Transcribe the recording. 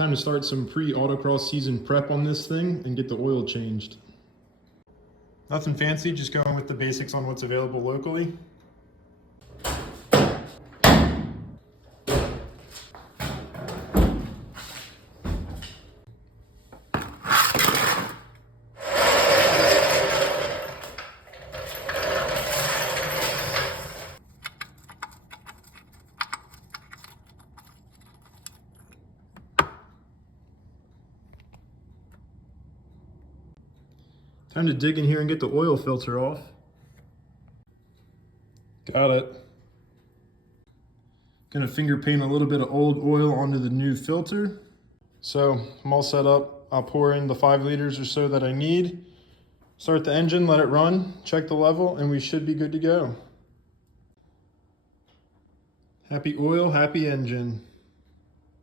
Time to start some pre-autocross season prep on this thing and get the oil changed. Nothing fancy, just going with the basics on what's available locally. Time to dig in here and get the oil filter off. Got it. Gonna finger paint a little bit of old oil onto the new filter. So I'm all set up. I'll pour in the 5 liters or so that I need. Start the engine, let it run, check the level, and we should be good to go. Happy oil, happy engine.